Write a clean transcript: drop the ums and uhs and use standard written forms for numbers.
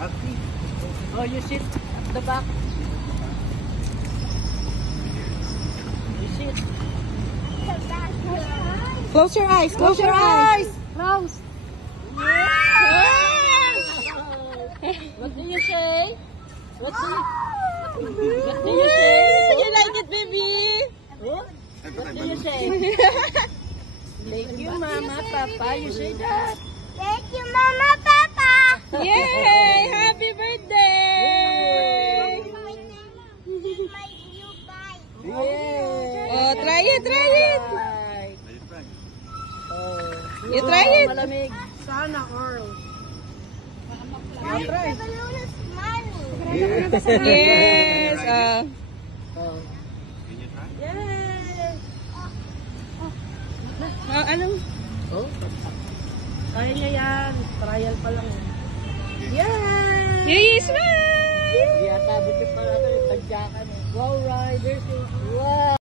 Oh, you sit at the back. You sit. Close your eyes. Close your eyes. Close. What do you say? What do you say? You like it, baby? Huh? What do you say? Thank you, Mama, Papa. You say that. Thank you, Mama, Papa. Yay! Happy birthday! This is my new bike. Yeah. Oh, try it, try it. Right. Oh. You try it. Malamig. Sana, Earl. Guys, the balloon is smiling. Yes. Oh. Yay! Anong? Oh. Kaya niya yan. Trial pa lang. Yay! Yay, smile! Yata, buti pa natin yung tagyakan. Wow, riders. Wow!